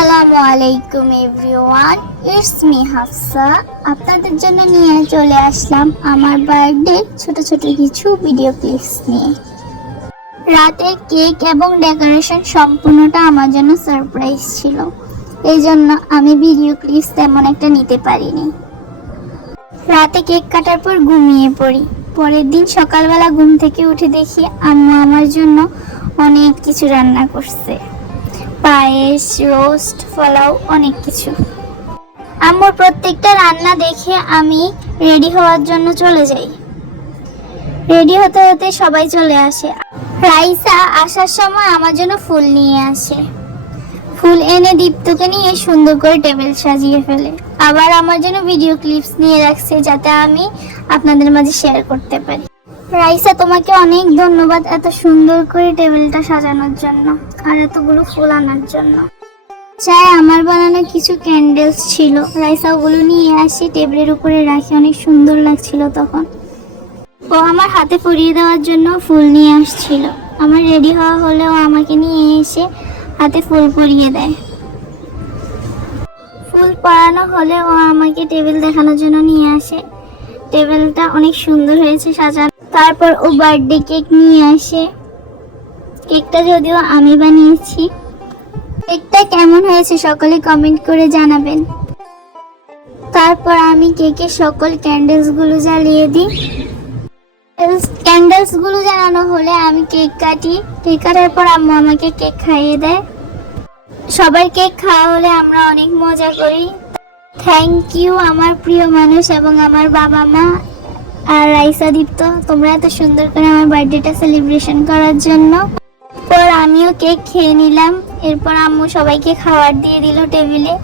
আসসালামু আলাইকুম everyone, it's me Hafsa. আপনাদের জন্য নিয়ে চলে আসলাম আমার বার্থডে ছোট ছোট কিছু ভিডিও ক্লিপস নিয়ে। রাতে কেক এবং ডেকোরেশন সম্পূর্ণটা আমার জন্য সারপ্রাইজ ছিল, এই জন্য আমি ভিডিও ক্লিপস তেমন একটা নিতে পারিনি। রাতে কেক কাটার পর ঘুমিয়ে পড়ি। পরের দিন সকালবেলা ঘুম থেকে উঠে দেখি আম্মু আমার জন্য অনেক কিছু রান্না করছে, পায়েস, রোস্ট, পোলাও, অনেক কিছু। আম্মুর প্রত্যেকটা রান্না দেখে আমি রেডি হওয়ার জন্য চলে যাই। রেডি হতে হতে সবাই চলে আসে। রাইসা আসার সময় আমার জন্য ফুল নিয়ে আসে। ফুল এনে দীপ্তকে নিয়ে সুন্দর করে টেবিল সাজিয়ে ফেলে। আবার আমার জন্য ভিডিও ক্লিপস নিয়ে রাখছে যাতে আমি আপনাদের মাঝে শেয়ার করতে পারি। রাইসা, তোমাকে অনেক ধন্যবাদ এত সুন্দর করে টেবিলটা সাজানোর জন্য আর এতগুলো ফুল আনার জন্য। চাই আমার বানানো কিছু ক্যান্ডেলস ছিল, রাইসা ওগুলো নিয়ে আসি, টেবিলের উপরে রাখি। অনেক সুন্দর লাগছিল তখন। ও আমার হাতে পরিয়ে দেওয়ার জন্য ফুল নিয়ে আসছিল। আমার রেডি হওয়া হলেও আমাকে নিয়ে এসে হাতে ফুল পরিয়ে দেয়। ফুল পরানো হলে ও আমাকে টেবিল দেখানোর জন্য নিয়ে আসে। টেবিলটা অনেক সুন্দর হয়েছে সাজানো। তারপর ও বার্থডে কেক নিয়ে আসে। কেকটা যদিও আমি বানিয়েছি। কেকটা কেমন হয়েছে সকলে কমেন্ট করে জানাবেন। তারপর আমি কেকের সকল ক্যান্ডেলসগুলো জ্বালিয়ে দিই। ক্যান্ডেলসগুলো জ্বালানো হলে আমি কেক কাটি। কেক কাটার পর আম্মু আমাকে কেক খাইয়ে দেয়। সবার কেক খাওয়া হলে আমরা অনেক মজা করি। থ্যাংক ইউ আমার প্রিয় মানুষ এবং আমার বাবা মা আর রাইসা, দীপ্ত, তোমরা এত সুন্দর করে আমার বার্থডেটা সেলিব্রেশন করার জন্য। পর আমিও কেক খেয়ে নিলাম। এরপর আম্মু সবাইকে খাবার দিয়ে দিল টেবিলে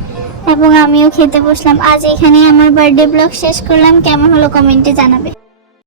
এবং আমিও খেতে বসলাম। আজ এখানেই আমার বার্থডে ব্লগ শেষ করলাম। কেমন হলো কমেন্টে জানাবে।